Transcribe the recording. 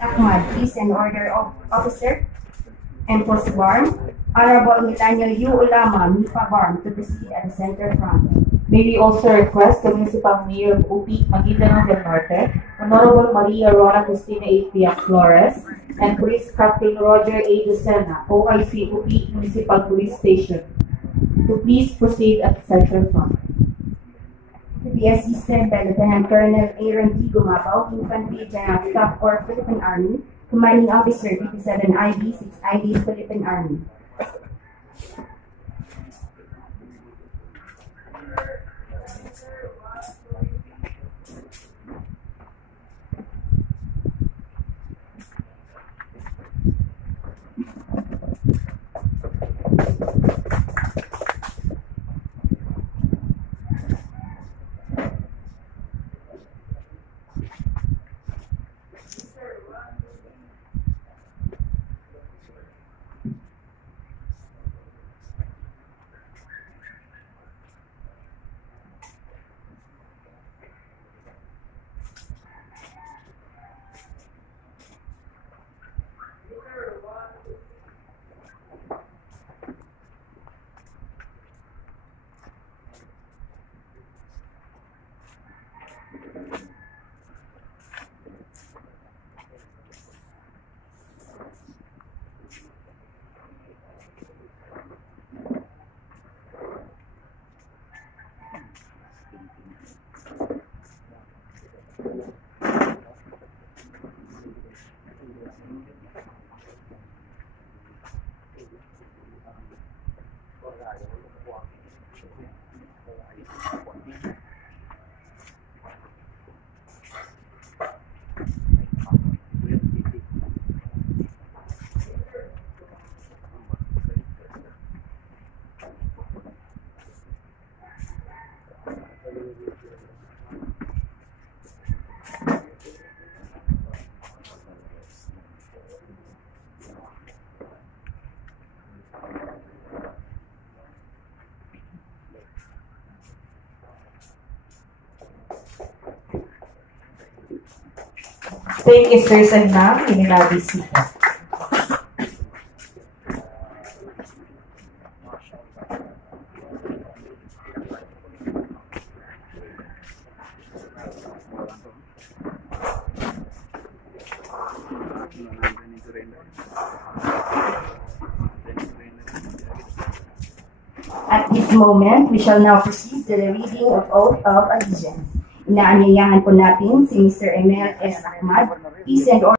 Ahmad, Peace and Order Officer, and Post Barm. Honorable Nathaniel U. Ulama, MIPA Barm, to proceed at the center front. May we also request the Municipal Mayor of UP Maguindanao del Norte, Honorable Maria Rona Cristina A. Piac Flores, and Police Captain Roger A. Lucena, OIC UP Municipal Police Station, to please proceed at the central front. To be assisted by Lieutenant Colonel Aaron T. Gumabaw, Infantry General Staff Corps Philippine Army, Commanding Officer, 57 IB, 6 IB, Philippine Army. Thank you, sirs and ma'am. You may now be seated. At this moment, we shall now proceed to the reading of Oath of Allegiance. Inaanyayahan po natin si Mr. Emel S. Ahmad, Peace and Order